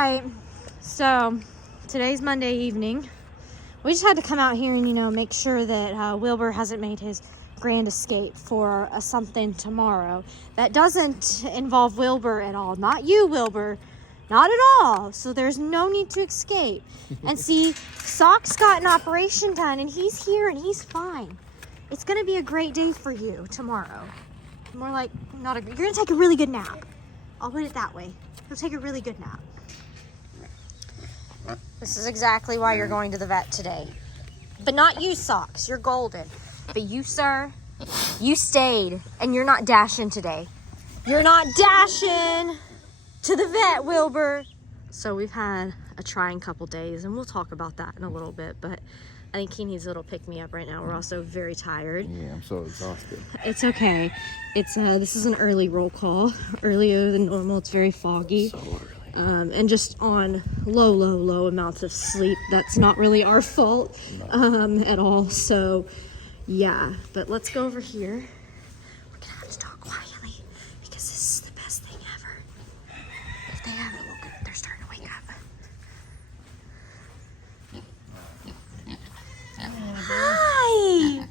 right, so today's Monday evening. We just had to come out here and, make sure that Wilbur hasn't made his grand escape for something tomorrow. That doesn't involve Wilbur at all. Not you, Wilbur. Not at all. So there's no need to escape. And see, Sock's got an operation done, and he's here, and he's fine. It's going to be a great day for you tomorrow. More like, you're going to take a really good nap. I'll put it that way. You'll take a really good nap. This is exactly why you're going to the vet today. But not you, Socks. You're golden. But you, sir, you stayed, and you're not dashing today. You're not dashing to the vet, Wilbur. So we've had a trying couple days, and we'll talk about that in a little bit, but I think he needs a little pick-me-up right now. We're also very tired. Yeah, I'm so exhausted. It's okay. This is an early roll call, earlier than normal. It's very foggy. So early. And just on low amounts of sleep. That's not really our fault at all. So, yeah. But let's go over here. We're gonna have to talk quietly because this is the best thing ever. If they haven't woken up, they're starting to wake up. Hi!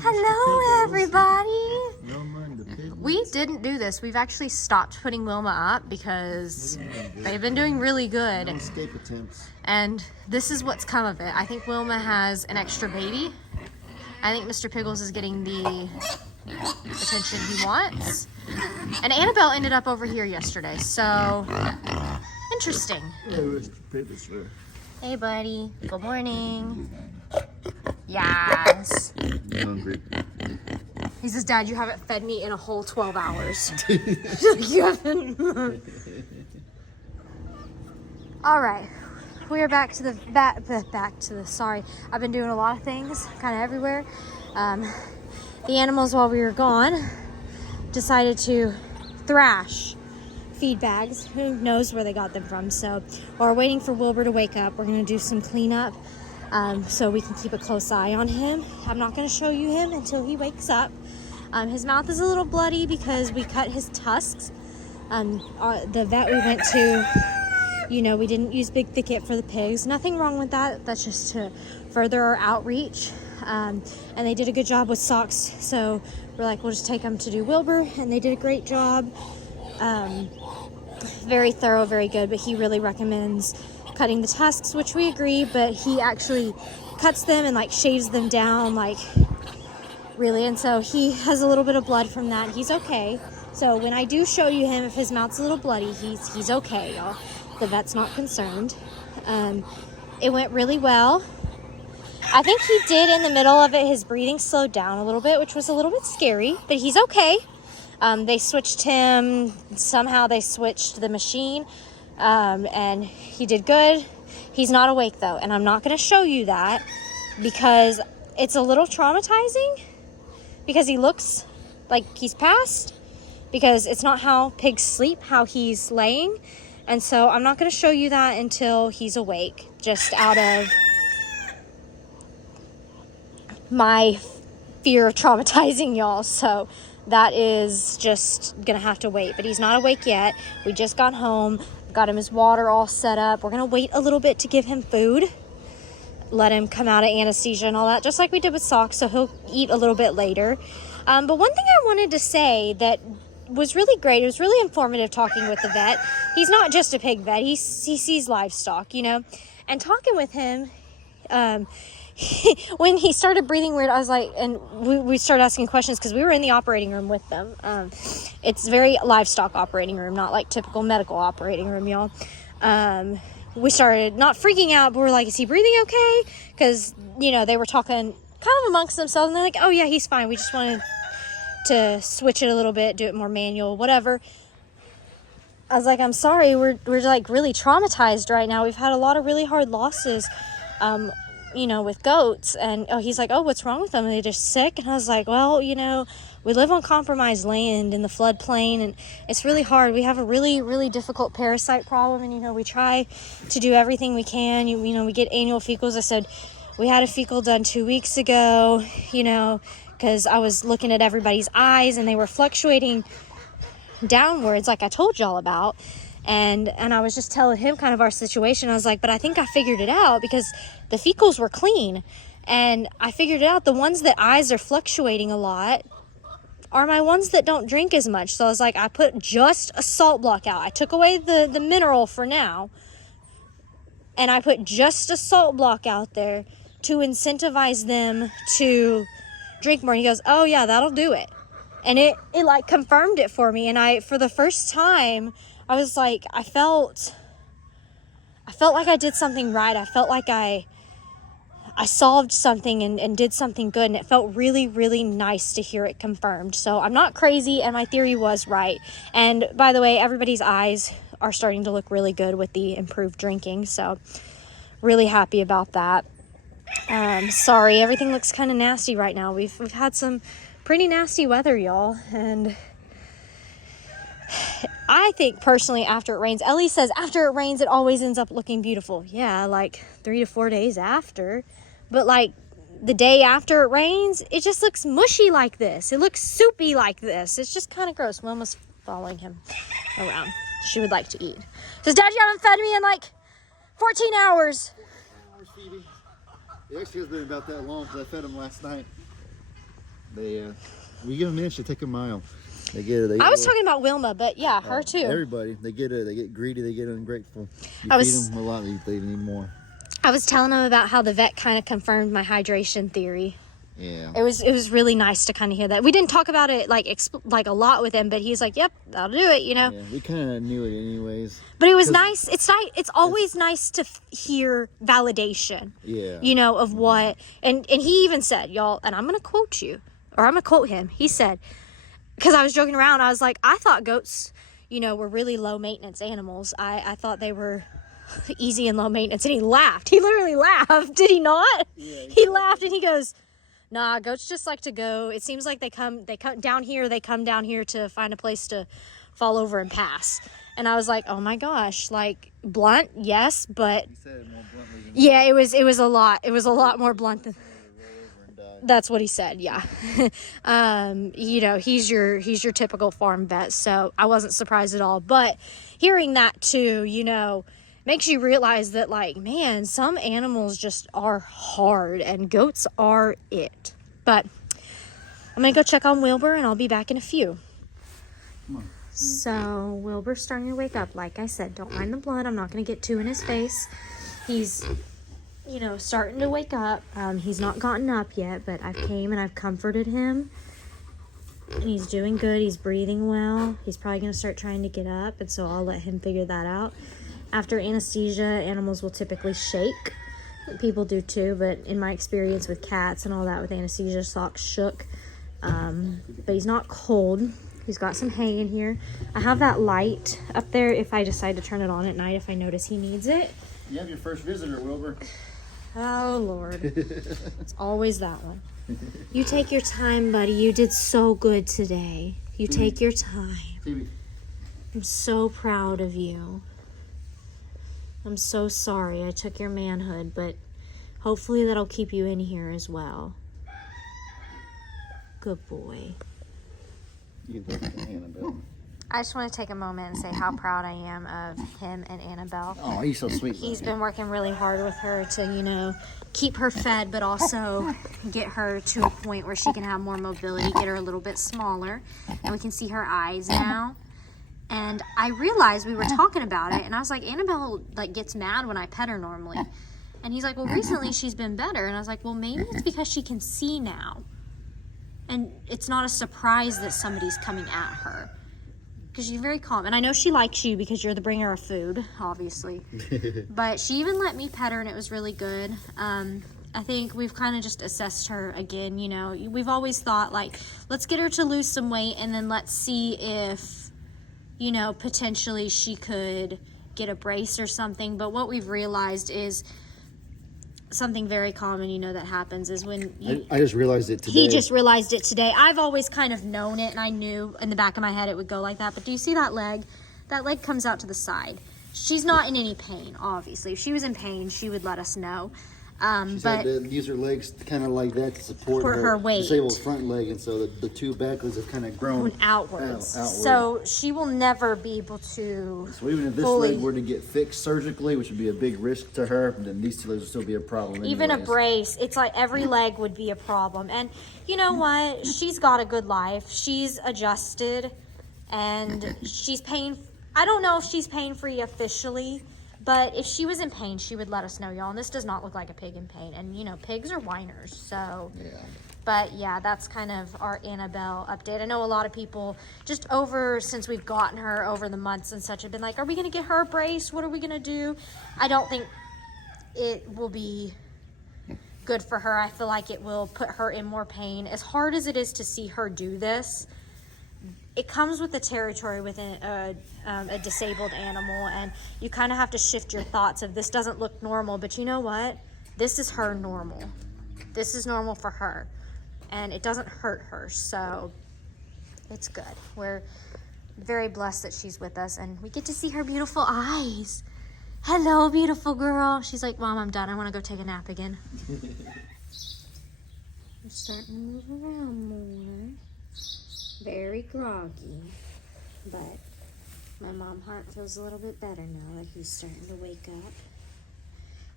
Hello, everybody! We didn't do this. We've actually stopped putting Wilma up because they've been doing really good. Escape attempts. And this is what's come of it. I think Wilma has an extra baby. I think Mr. Piggles is getting the attention he wants. And Annabelle ended up over here yesterday, so interesting. Hey, buddy. Good morning. Yes. Hungry. He says, Dad, you haven't fed me in a whole 12 hours. You haven't. All right. We are back to the sorry. I've been doing a lot of things, kind of everywhere. The animals, while we were gone, decided to thrash feed bags. Who knows where they got them from? So while we're waiting for Wilbur to wake up, we're going to do some cleanup. So we can keep a close eye on him. I'm not going to show you him until he wakes up. His mouth is a little bloody because we cut his tusks. The vet we went to, we didn't use Big Thicket for the pigs. Nothing wrong with that. That's just to further our outreach. And they did a good job with Socks. So we're like, we'll just take them to do Wilbur. And they did a great job. Very thorough, very good. But he really recommends cutting the tusks, which we agree, but he actually cuts them and shaves them down, really. And so he has a little bit of blood from that. He's okay. So when I do show you him, if his mouth's a little bloody, he's okay, y'all. The vet's not concerned. It went really well. I think he did, in the middle of it, his breathing slowed down a little bit, which was a little bit scary, but he's okay. They switched him. Somehow they switched the machine. And he did good. He's not awake though, and I'm not going to show you that because it's a little traumatizing because he looks like he's passed, because it's not how pigs sleep, how he's laying. And so I'm not going to show you that until he's awake, just out of my fear of traumatizing y'all. So that is just going to have to wait, but he's not awake yet. We just got home. Got him his water all set up. We're going to wait a little bit to give him food. Let him come out of anesthesia and all that, just like we did with Socks, so he'll eat a little bit later. But one thing I wanted to say that was really great, it was really informative talking with the vet. He's not just a pig vet. He sees livestock, And talking with him, when he started breathing weird, I was like, and we started asking questions because we were in the operating room with them. It's very livestock operating room, not like typical medical operating room, y'all. We started not freaking out, but we're like, is he breathing okay? Because, they were talking kind of amongst themselves, and they're like, oh yeah, he's fine. We just wanted to switch it a little bit, do it more manual, whatever. I was like, I'm sorry, we're really traumatized right now. We've had a lot of really hard losses, with goats. And he's like, oh, what's wrong with them? Are they just sick? And I was like, well, we live on compromised land in the floodplain, and it's really hard. We have a really, really difficult parasite problem, and, we try to do everything we can. We get annual fecals. I said, we had a fecal done 2 weeks ago, because I was looking at everybody's eyes, and they were fluctuating downwards like I told y'all about. And I was just telling him kind of our situation. I was like, but I think I figured it out because the fecals were clean. And I figured it out. The ones that eyes are fluctuating a lot are my ones that don't drink as much. So I was like, I put just a salt block out. I took away the mineral for now. And I put just a salt block out there to incentivize them to drink more. And he goes, oh yeah, that'll do it. And it like confirmed it for me. And for the first time, I was like, I felt like I did something right. I felt like I solved something and did something good. And it felt really, really nice to hear it confirmed. So I'm not crazy, and my theory was right. And by the way, everybody's eyes are starting to look really good with the improved drinking. So really happy about that. Sorry, everything looks kind of nasty right now. We've had some pretty nasty weather, y'all. And I think personally, after it rains, Ellie says after it rains, it always ends up looking beautiful. Yeah, like 3 to 4 days after. But like the day after it rains, it just looks mushy like this. It looks soupy like this. It's just kind of gross. Mama's following him around. She would like to eat. Says, Dad, you haven't fed me in like 14 hours. 14 hours, Phoebe. It actually has been about that long because I fed them last night. We give them an inch, they take a mile. They get it. I was talking about Wilma, but yeah, her too. Everybody, they get greedy, they get ungrateful. You feed them a lot, they need more. I was telling them about how the vet kind of confirmed my hydration theory. Yeah. It was really nice to kind of hear that. We didn't talk about it like a lot with him, but he's like, "Yep, that'll do it," you know. Yeah, we kind of knew it anyways. But it was nice. It's always nice to hear validation. Yeah. You know, of what, and he even said, y'all, and I'm gonna quote you, or I'm gonna quote him. He said, because I was joking around, I was like, I thought goats, you know, were really low maintenance animals. I thought they were easy and low maintenance, and he laughed. He literally laughed. Did he not? Yeah, he laughed, and he goes, nah, goats just like to go. It seems like they come down here to find a place to fall over and pass. And I was like, oh my gosh, like blunt, yes, but He said it more bluntly than yeah, it was a lot. It was a lot more blunt than that's what he said. Yeah. You know, he's your typical farm vet, so I wasn't surprised at all. But hearing that too, you know, makes you realize that, like, man, some animals just are hard, and goats are it. But I'm gonna go check on Wilbur, and I'll be back in a few. Come on. So Wilbur's starting to wake up. Like I said, don't mind the blood. I'm not gonna get too in his face. He's, you know, starting to wake up. He's not gotten up yet, but I've came and I've comforted him, and he's doing good. He's breathing well. He's probably gonna start trying to get up, and so I'll let him figure that out. After anesthesia, animals will typically shake. People do too, but in my experience with cats and all that with anesthesia, Sock shook. But he's not cold. He's got some hay in here. I have that light up there if I decide to turn it on at night if I notice he needs it. You have your first visitor, Wilbur. Oh, Lord. It's always that one. You take your time, buddy. You did so good today. You take your time. Phoebe. I'm so proud of you. I'm so sorry I took your manhood, but hopefully that'll keep you in here as well. Good boy. You can talk to Annabelle. I just want to take a moment and say how proud I am of him and Annabelle. Oh, he's so sweet. He's been working really hard with her to, you know, keep her fed, but also get her to a point where she can have more mobility, get her a little bit smaller, and we can see her eyes now. And I realized we were talking about it, and I was like, Annabelle, like, gets mad when I pet her normally. And he's like, well, recently she's been better. And I was like, well, maybe it's because she can see now. And it's not a surprise that somebody's coming at her. Because she's very calm. And I know she likes you because you're the bringer of food, obviously. But she even let me pet her, and it was really good. I think we've kind of just assessed her again, you know. We've always thought, like, let's get her to lose some weight, and then let's see if, you know, potentially she could get a brace or something. But what we've realized is something very common, you know, that happens is when you... I just realized it today. He just realized it today. I've always kind of known it, and I knew in the back of my head it would go like that. But do you see that leg? That leg comes out to the side. She's not in any pain, obviously. If she was in pain, she would let us know. She's but had to use her legs kind of like that to support her weight. disabled front leg, and so the two back legs have kind of grown outwards. outward. So she will never be able to. So even if this leg were to get fixed surgically, which would be a big risk to her, then these two legs would still be a problem. Even a anyways. brace, it's like every leg would be a problem. And you know what? She's got a good life. She's adjusted, and she's pain. I don't know if she's pain-free officially, but if she was in pain, she would let us know, y'all. And this does not look like a pig in pain. And you know, pigs are whiners, so. Yeah. But yeah, that's kind of our Annabelle update. I know a lot of people since we've gotten her over the months and such have been like, are we going to get her a brace? What are we going to do? I don't think it will be good for her. I feel like it will put her in more pain. As hard as it is to see her do this, it comes with the territory within a disabled animal, and you kind of have to shift your thoughts of this doesn't look normal, but you know what? This is her normal. This is normal for her, and it doesn't hurt her, so it's good. We're very blessed that she's with us, and we get to see her beautiful eyes. Hello, beautiful girl. She's like, Mom, I'm done. I want to go take a nap again. I'm starting to move around more. Very groggy, but my mom heart feels a little bit better now that he's starting to wake up.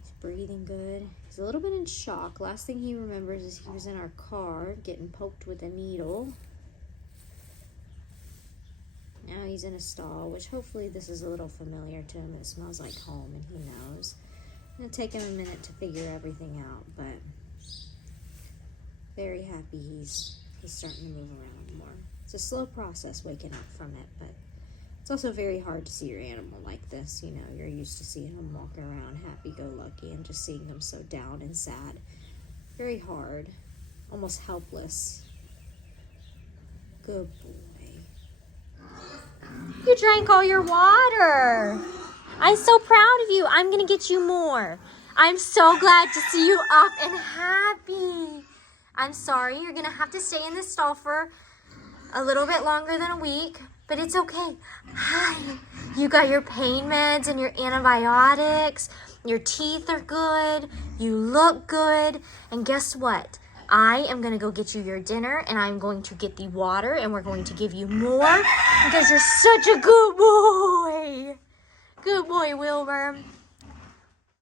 He's breathing good. He's a little bit in shock. Last thing he remembers is he was in our car getting poked with a needle. Now he's in a stall, which hopefully this is a little familiar to him. It smells like home and he knows. It's going to take him a minute to figure everything out, but very happy he's starting to move around more. It's a slow process waking up from it, but it's also very hard to see your animal like this. You know, you're used to seeing them walking around happy-go-lucky, and just seeing them so down and sad. Very hard, almost helpless. Good boy. You drank all your water. I'm so proud of you. I'm going to get you more. I'm so glad to see you up and happy. I'm sorry, you're going to have to stay in this stall for a little bit longer than a week, but it's okay. Hi. You got your pain meds and your antibiotics. Your teeth are good. You look good. And guess what? I am going to go get you your dinner, and I'm going to get the water, and we're going to give you more because you're such a good boy. Good boy, Wilbur.